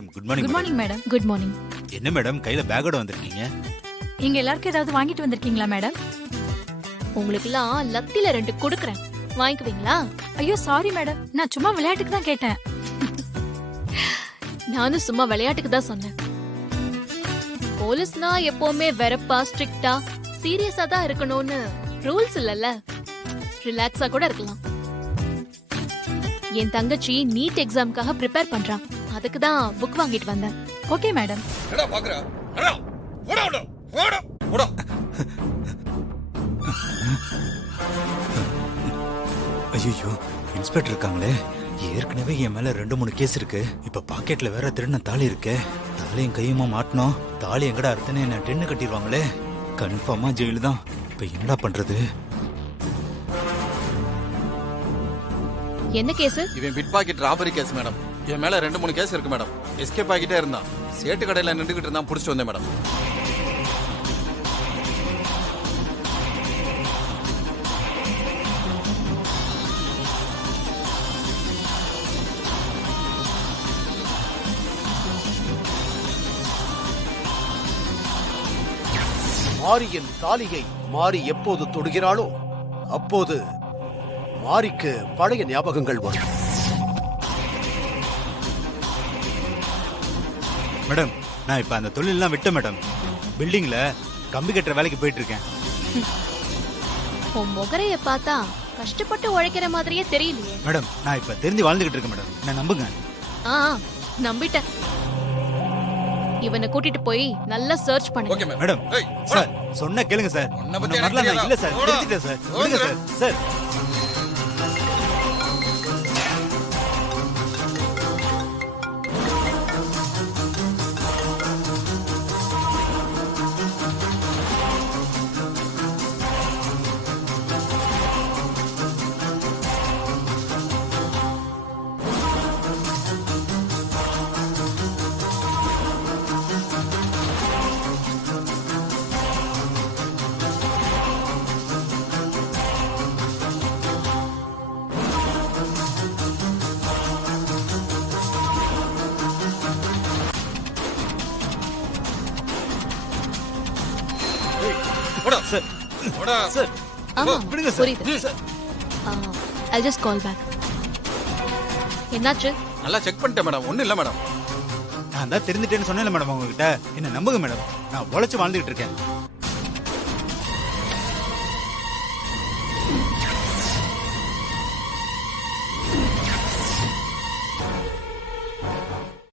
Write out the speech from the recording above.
Madam good morning. Good morning madam. Good morning. என்ன madam கையில பேக்கோட வந்திருக்கீங்க? இங்க எல்லாருக்கும் ஏதாவது வாங்கிட்டு வந்திருக்கீங்களா மேடம்? உங்களுக்குலாம் லத்தில 2 கொடுக்கறேன், வாங்கிக்குவீங்களா? ஐயோ சாரி மேடம், நான் சும்மா விளையாட்டுக்கு தான் கேட்டேன். நானும் சும்மா விளையாட்டுக்கு தான் சொன்னேன். போலீஸ்னா எப்பவுமே வெரப்பா ஸ்ட்ரிக்ட்டா சீரியஸா தான் இருக்கணும்னு ரூல்ஸ் இல்லல்ல. ரிலாக்ஸா கூட இருக்கலாம். என் தங்கச்சி நீட் எக்ஸாம்க்காக ப்ரிப்பேர் பண்றா, அதுக்கு தான் புக் வாங்கிட்டு வந்தேன். Okay madam. என்னடா பாக்குற? அடா ஓட ஓட ஓட ஓட. ஐயோ இன்ஸ்பெக்டர் இருக்காங்களே. ஏற்கனவே என் மேல 2-3 கேஸ் இருக்கு. இப்ப பாக்கெட்ல வேற திருடின தாலி இருக்கு. தாலியும் கையுமா மாட்டணும். தாலி எங்கடா அறுத்தனே என்ன டென்னு கட்டிடுவாங்களே. கன்ஃபார்மா ஜெயிலு தான். இப்ப என்னடா பண்றது? என்ன கேஸ்? இவன் pickpocket robbery case madam. என் மேல 2-3 கேஸ் இருக்கு மேடம். எஸ்கேப் ஆகிட்டே இருந்தான். சேட்டு கடையில நின்றுகிட்டு இருந்தான், புடிச்சிட்டு வந்தேன் மேடம். மாரியின் தாலியை மாரி எப்போது தொடுகிறாளோ அப்போது மாரிக்கு பழைய ஞாபகங்கள் வரும். மேடம் நான் இப்ப அந்த தொழிலெல்லாம் விட்டேன் மேடம். பில்டிங்ல கம்பி கட்டுற வேலைக்கு போயிட்டு இருக்கேன். உன் முகரைய பார்த்தா கஷ்டப்பட்டு உழைக்கிற மாதிரியே தெரியலையே. மேடம் நான் இப்ப தெரிஞ்சு வாழ்ந்துகிட்டு இருக்கேன் மேடம், நான் நம்புங்க. ஆ, நம்பிட்டேன். இவனை கூட்டிட்டு போய் நல்லா சர்ச் பண்ணு. Okay ma'am. மேடம் ஏய், சார் சொன்னா கேளுங்க சார். உன்னை பத்தி உன்னை மாதிரிலாம் நான் எனக்கு இல்ல சார். தெரியாதா? தெரிஞ்சுட்டேன் சார். விடுங்க சார். சார் ஓட சார் ஓட. சார் ஆமா, விடுங்க சார். புரியுது. I'll just call back. என்னாச்சு? நல்லா செக் பண்ணிட்டேன் மேடம், ஒண்ணும் இல்ல மேடம். நான் தான் தெரிஞ்சுட்டேன்னு சொன்னேன்ல மேடம் உங்ககிட்ட. என்ன நம்புங்க மேடம், நான் உழைச்சு வாழ்ந்துகிட்டு இருக்கேன்.